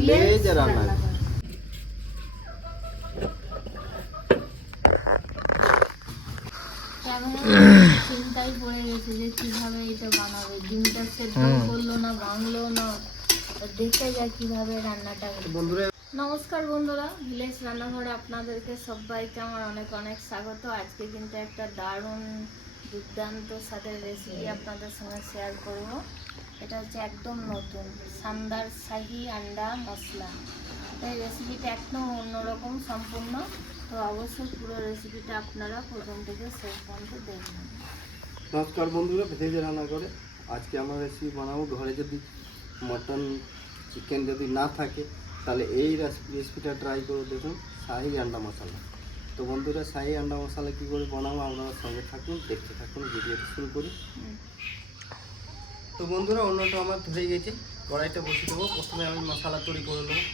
Village রান্না। চিন্তায় পড়ে গেছে যে কিভাবে এটা বানাবে। ডিমটা সেদ্ধ করলো না, ভাঙলো না, দেখে যায় কিভাবে রান্নাটা। বন্ধুরা নমস্কার বন্ধুরা, ভিলেজ রান্নাঘরে আপনাদেরকে সবাইকে আমার অনেক অনেক স্বাগত। আজকে কিন্তু একটা দারুণ দুর্দান্ত স্বাদের রেসিপি আপনাদের সঙ্গে শেয়ার করব। এটা হচ্ছে একদম নতুন সান্দার শাহি আন্ডা মশলা। এই রেসিপিটা একদম অন্যরকম সম্পূর্ণ। তো অবশ্যই পুরো রেসিপিটা আপনারা প্রথম থেকে শেষ পর্যন্ত দেখবেন। নমস্কার বন্ধুরা, ভিলেজ রান্না করে আজকে আমরা রেসিপি বানাবো। ঘরে যদি মটন চিকেন যদি না থাকে তাহলে এই রেসিপিটা ট্রাই করে দেখুন, শাহি আন্ডা মশলা। তো বন্ধুরা, শাহি আন্ডা মশলা কী করে বানাবো আপনারা সঙ্গে থাকুন, দেখতে থাকুন, ভিডিওটা শুরু করি। তো বন্ধুরা, অন্যটা আমার ধরে গেছে, কড়াইটা বসিয়ে দেবো। প্রথমে আমি মশলা তৈরি করে নেবো।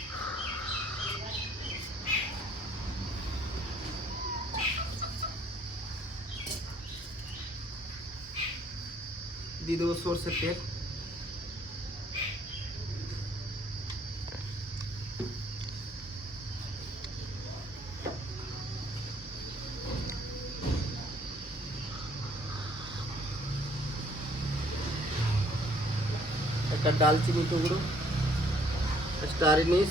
দিয়ে দেবো সরষের তেল, একটা ডালচিনি টুকরো, স্টার এনিস,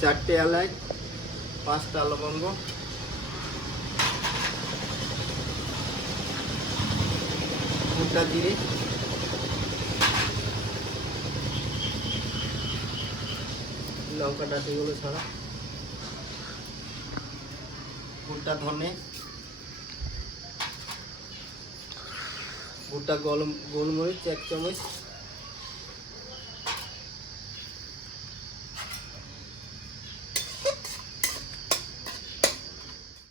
4টে এলাচ, 5টা লবঙ্গ, গোটা জিরে, লঙ্কা ডাঁটিগুলো ছাড়া, গোটা ধনে, গোটা গোলমরিচ 1 চামচ,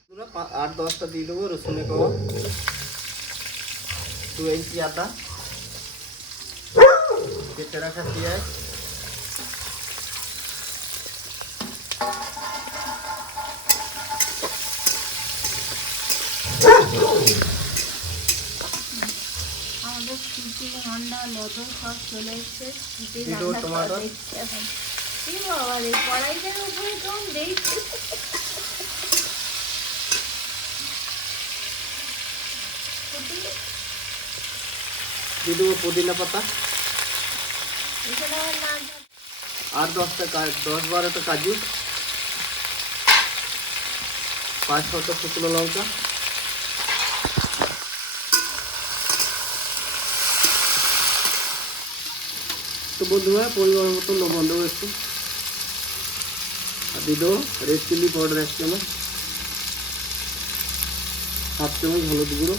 পুরো 8-10টা দিয়ে দেবো রসুনের কোয়া, 2 ইঞ্চি আদা, কেটে রাখা পেঁয়াজ, আমাদের ছুটি ঠান্ডা লবণ সব চলে এসছে। ছুটি টমেটো, দেখছে এখন কি বাবা রে, কড়াইটার উপরে কেমন দেখছে। দিয়ে দেবো পুদিনা পাতা, এখানে আমার না আর 10-12টা কাজু, 5-6টা শুকনো লঙ্কা, তো বন্ধুরা পরিমাণ মতো লবণ দেবো একটু, আর দিয়ে দেবো রেড চিলি পাউডার 1 চামচ, 1/2 চামচ হলুদ গুঁড়ো,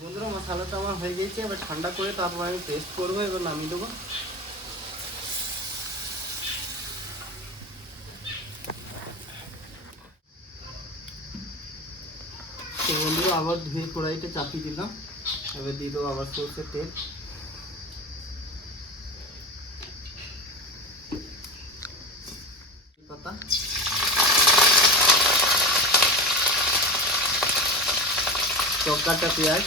বন্ধুরা মশলাটা আমার হয়ে গেছে। এবার ঠান্ডা করে তারপর আমি পেস্ট করবো, এবার নামিয়ে দেবো। তো বন্ধুরা আবার ধুয়ে কড়াইটা চাপিয়ে দিলাম। এবার দিয়ে দেবো আবার সরষের তেল, পাতা, চক্কাটা পেঁয়াজ,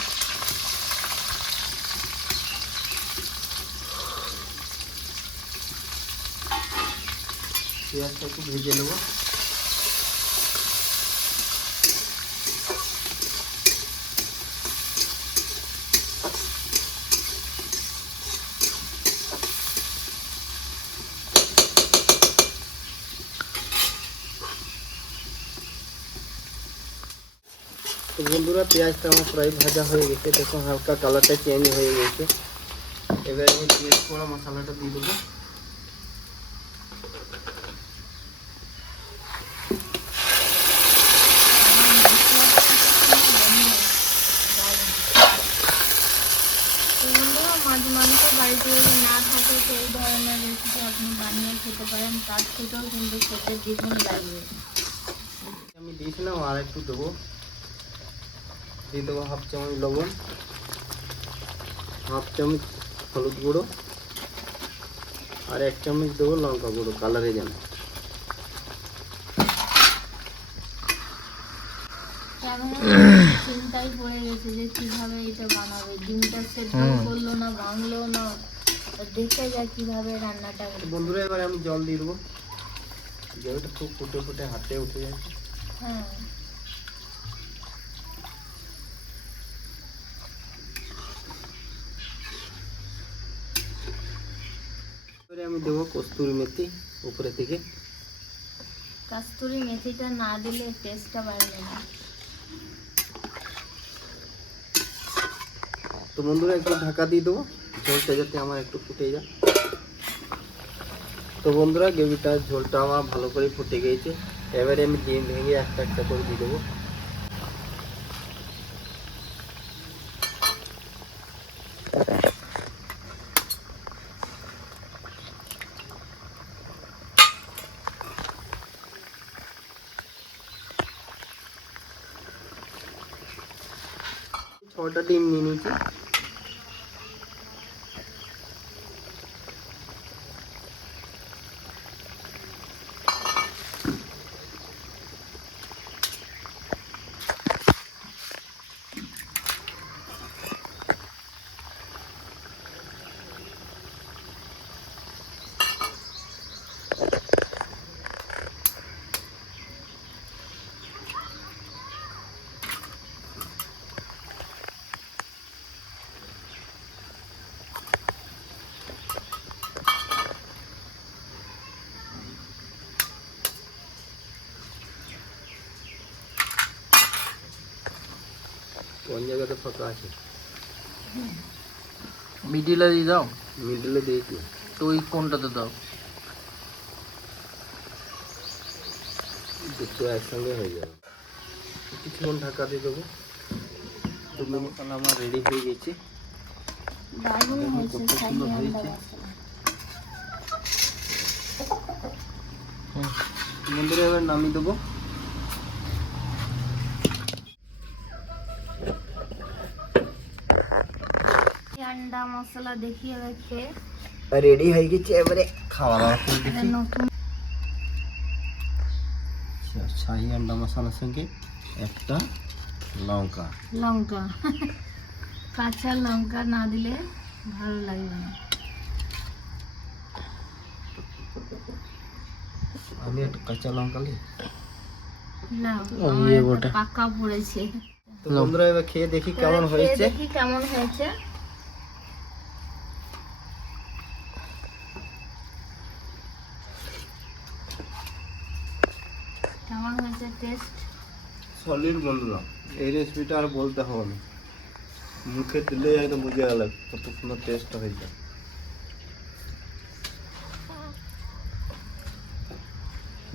পেঁয়াজটা একটু ভেজে নেবো। তো বন্ধুরা পেঁয়াজটা আমার প্রায় ভাজা হয়ে গেছে, দেখুন হালকা কালারটা চেঞ্জ হয়ে গেছে। এবার আমি পেস্ট করা মশলাটা দিয়ে দেবো। মাছ মাংস বাড়িতে যদি না থাকে তো এই ধরনের রেসিপি আপনি বানিয়ে খেতে পারেন, তার থেকেও কিন্তু খেতে দ্বিগুণ লাগবে। আমি দিয়েছিলাম আর একটু দেবো, দিয়ে দেবো 1/2 চামচ লবণ, 1/2 চামচ হলুদ গুঁড়ো, আর 1 চামচ দেবো লঙ্কা গুঁড়ো কালারে যেন। চিন্তাই পড়ে গেছে যে কিভাবে এটা বানাবে, ডিমটা সেদ্ধ করলো না, ভাঙলো না, দেখে যায় কিভাবে রান্নাটা তো বন্ধুরা এবার আমি জল দিয়ে দেবো, জলটা খুব ফুটে ফুটে হাতে উঠে যাচ্ছে। হ্যাঁ এবারে আমি দেবো কস্তুরি মেথি উপরে থেকে। কস্তুরি মেথিটা না দিলে টেস্টটা বাড়বে না। তো বন্ধুরা একটু ঢাকা দিয়ে দেবো ঝোলটা যাতে আমার একটু ফুটে যায়। তো বন্ধুরা গ্রেভিটার ঝোলটা আমার ভালো করে ফুটে গিয়েছে। এবারে আমি ডিম ভেঙে একটা একটা করে দিয়ে দেবো। ছটা ডিম নিয়ে নিয়েছি। কোন জায়গাতে ফাঁকা আছে? মিডিলে দিয়ে দাও। মিডলে দিয়েছি। তো ওই কোনটাতে দাও? দুটো একসঙ্গে হয়ে যাবে। কিছুক্ষণ ঢাকা দিয়ে দেবো। দুটো মশলা আমার রেডি হয়ে গেছে। দারুণ হয়েছে, কত শাহী সুন্দর আন্ডা হয়েছে। মশলা। বন্ধুরা এবার নামিয়ে দেবো। আন্ডা মশলা দেখিয়ে রেখে রেডি হয়ে গেছে, এবারে খাওয়া দাওয়া করে দিচ্ছি। নতুন শাহী আন্ডা মশলার সঙ্গে একটা লঙ্কা। লঙ্কা কাঁচা লঙ্কা না দিলে ভালো লাগবে না। আমি একটু কাঁচা লঙ্কা নিই। না ইয়ে আমার বটে। একটা পাকা পড়েছে। তো বন্ধুরা এবার খেয়ে দেখি কেমন এবার খেয়ে হয়েছে। দেখি কেমন হয়েছে। কেমন হয়েছে টেস্ট? সলিড বন্ধুরা, এই রেসিপিটা আর বলতে হবে না, মুখে দিলে হয়তো বুঝে গেল কত সুন্দর টেস্ট হয়েছে।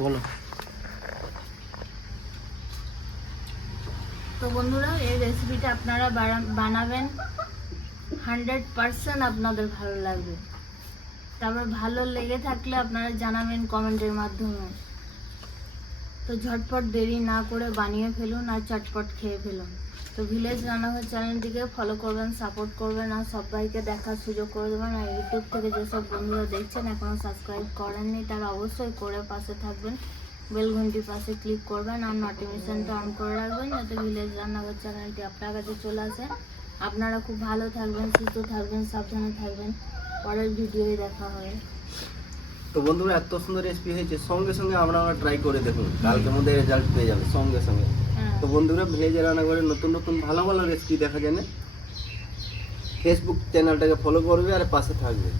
বলো। তো বন্ধুরা এই রেসিপিটা আপনারা বানাবেন, 100% আপনাদের ভালো লাগবে। তারপর ভালো লেগে থাকলে আপনারা জানাবেন কমেন্টের মাধ্যমে। তো ঝটপট দেরি না করে বানিয়ে ফেলুন আর চটপট খেয়ে ফেলুন। তো ভিলেজ রান্নাঘর চ্যানেলটিকে ফলো করবেন, সাপোর্ট করবেন আর সবাইকে দেখার সুযোগ করে দেবেন। আর ইউটিউব থেকে যেসব বন্ধুরা দেখছেন এখনও সাবস্ক্রাইব করেননি তারা অবশ্যই করে পাশে থাকবেন, বেল ঘন্টির পাশে ক্লিক করবেন আর নোটিফিকেশনটা অন করে রাখবেন যাতে ভিলেজ রান্নাঘর চ্যানেলটি আপনার কাছে চলে আসে। আপনারা খুব ভালো থাকবেন, সুস্থ থাকবেন, সাবধানে থাকবেন। পরের ভিডিওয় দেখা হবে। তো বন্ধুরা এত সুন্দর রেসিপি হয়েছে, সঙ্গে সঙ্গে আমরা ট্রাই করে দেখুন, কালকের মধ্যে রেজাল্ট পেয়ে যাবে সঙ্গে সঙ্গে। হ্যাঁ তো বন্ধুরা ভিলেজ রান্নাঘরে নতুন নতুন ভালো ভালো রেসিপি দেখা জানে ফেসবুক চ্যানেলটাকে ফলো করবে আর পাশে থাকবে।